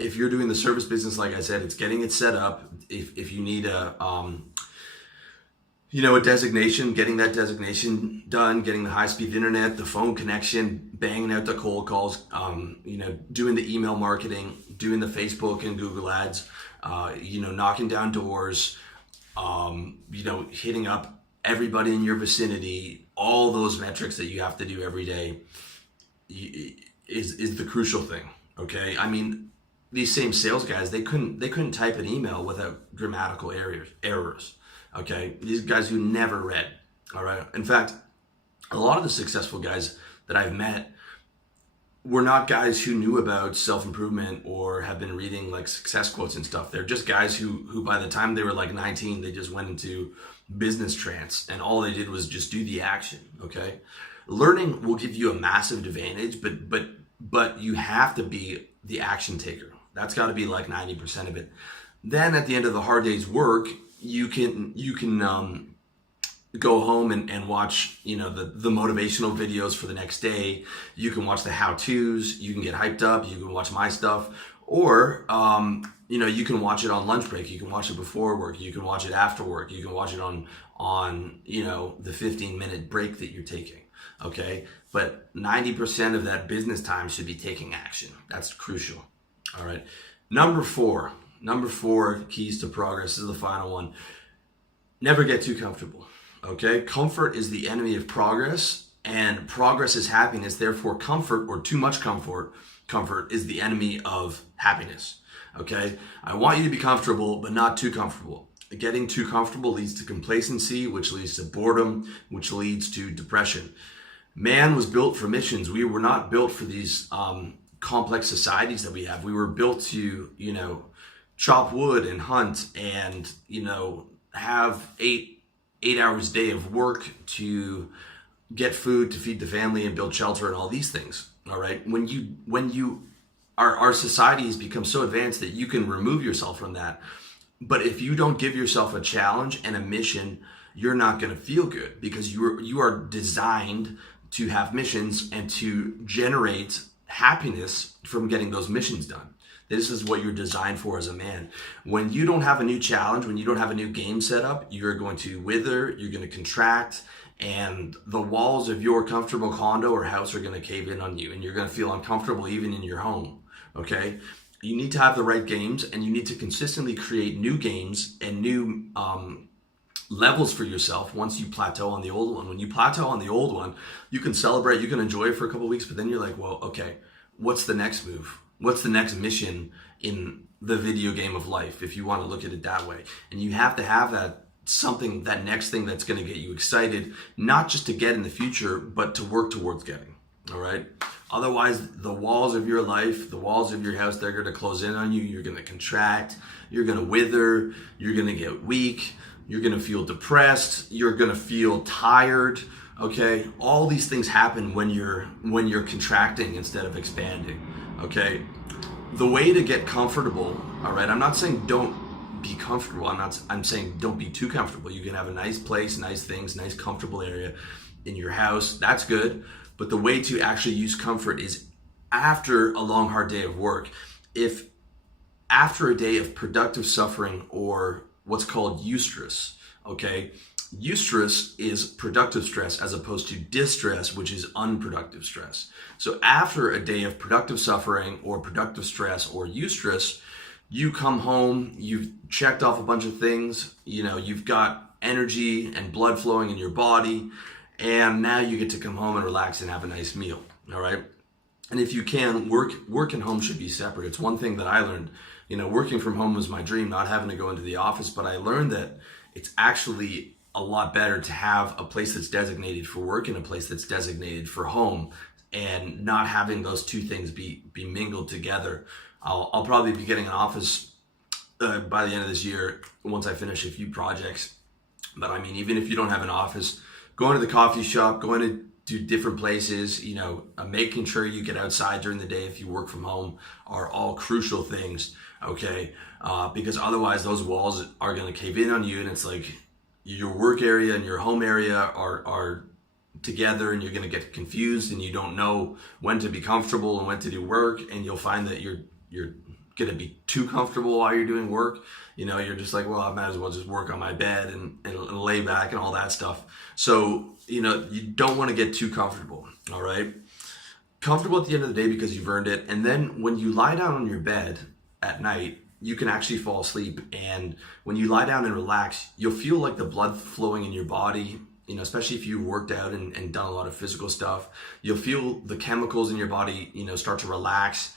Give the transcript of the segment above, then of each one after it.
If you're doing the service business, like I said, it's getting it set up. If you need a designation, getting that designation done, getting the high-speed internet, the phone connection, banging out the cold calls, doing the email marketing, doing the Facebook and Google ads, knocking down doors, hitting up everybody in your vicinity, all those metrics that you have to do every day is the crucial thing. Okay, I mean, these same sales guys, they couldn't type an email without grammatical errors. Okay, these guys who never read. All right, in fact, a lot of the successful guys that I've met were not guys who knew about self-improvement or have been reading like success quotes and stuff. They're just guys who by the time they were like 19, they just went into business trance, and all they did was just do the action. Okay, learning will give you a massive advantage, but you have to be the action taker. That's got to be like 90% of it. Then at the end of the hard day's work, you can go home and watch the motivational videos for the next day. You can watch the how-tos. You can get hyped up. You can watch my stuff, or you can watch it on lunch break. You can watch it before work. You can watch it after work. You can watch it on the 15-minute break that you're taking. Okay, but 90% of that business time should be taking action. That's crucial. All right, number four keys to progress. This is the final one. Never get too comfortable. Okay, comfort is the enemy of progress, and progress is happiness. Therefore, comfort, or too much comfort is the enemy of happiness. Okay, I want you to be comfortable, but not too comfortable. Getting too comfortable leads to complacency, which leads to boredom, which leads to depression. Man was built for missions. We were not built for these complex societies that we have. We were built to, chop wood and hunt and, have eight hours a day of work to get food, to feed the family and build shelter and all these things. All right. Our society has become so advanced that you can remove yourself from that. But if you don't give yourself a challenge and a mission, you're not going to feel good, because you are designed to have missions and to generate happiness from getting those missions done. This is what you're designed for as a man. When you don't have a new challenge, when you don't have a new game set up, you're going to wither, you're going to contract, and the walls of your comfortable condo or house are going to cave in on you, and you're going to feel uncomfortable even in your home. Okay? You need to have the right games, and you need to consistently create new games and new levels for yourself once you plateau on the old one. When you plateau on the old one, you can celebrate, you can enjoy it for a couple of weeks, but then you're like, well, okay, what's the next move? What's the next mission in the video game of life, if you want to look at it that way? And you have to have that next thing that's going to get you excited, not just to get in the future, but to work towards getting. All right. Otherwise, the walls of your life, the walls of your house, they're going to close in on you. You're going to contract. You're going to wither. You're going to get weak. You're going to feel depressed. You're going to feel tired. Okay. All these things happen when you're contracting instead of expanding. Okay. The way to get comfortable. All right. I'm not saying don't be comfortable. I'm saying don't be too comfortable. You can have a nice place, nice things, nice comfortable area in your house. That's good. But the way to actually use comfort is after a long, hard day of work. If after a day of productive suffering, or what's called eustress, okay? Eustress is productive stress as opposed to distress, which is unproductive stress. So after a day of productive suffering or productive stress or eustress, you come home, you've checked off a bunch of things, you've got energy and blood flowing in your body, and now you get to come home and relax and have a nice meal, all right? And if you can, work and home should be separate. It's one thing that I learned, working from home was my dream, not having to go into the office, but I learned that it's actually a lot better to have a place that's designated for work and a place that's designated for home, and not having those two things be mingled together. I'll probably be getting an office by the end of this year once I finish a few projects. But I mean, even if you don't have an office, going to the coffee shop, going to different places, making sure you get outside during the day if you work from home are all crucial things, okay? Because otherwise those walls are going to cave in on you, and it's like your work area and your home area are together, and you're going to get confused, and you don't know when to be comfortable and when to do work, and you'll find that you're going to be too comfortable while you're doing work. You're just like, well, I might as well just work on my bed and lay back and all that stuff. So, you don't want to get too comfortable, all right? Comfortable at the end of the day because you've earned it. And then when you lie down on your bed at night, you can actually fall asleep. And when you lie down and relax, you'll feel like the blood flowing in your body, especially if you worked out and done a lot of physical stuff. You'll feel the chemicals in your body, start to relax.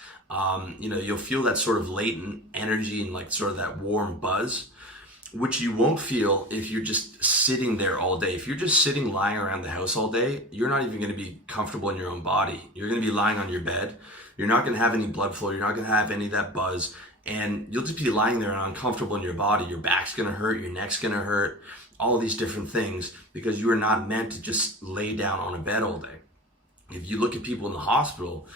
You'll feel that sort of latent energy and like sort of that warm buzz, which you won't feel if you're just sitting there all day. If you're just sitting, lying around the house all day, you're not even going to be comfortable in your own body. You're going to be lying on your bed. You're not going to have any blood flow. You're not going to have any of that buzz. And you'll just be lying there and uncomfortable in your body. Your back's going to hurt. Your neck's going to hurt. All of these different things because you are not meant to just lay down on a bed all day. If you look at people in the hospital,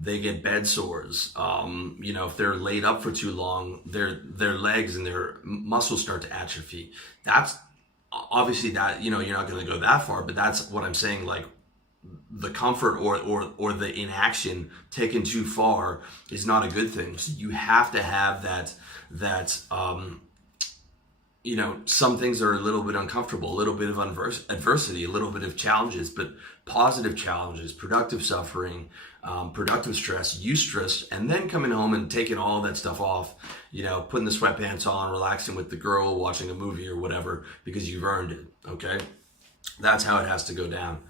they get bed sores. If they're laid up for too long, their legs and their muscles start to atrophy. That's obviously that, you're not going to go that far, but that's what I'm saying. Like the comfort or the inaction taken too far is not a good thing. So you have to have that some things are a little bit uncomfortable, a little bit of adversity, a little bit of challenges, but positive challenges, productive suffering, productive stress, eustress, and then coming home and taking all that stuff off, putting the sweatpants on, relaxing with the girl, watching a movie or whatever, because you've earned it, okay? That's how it has to go down.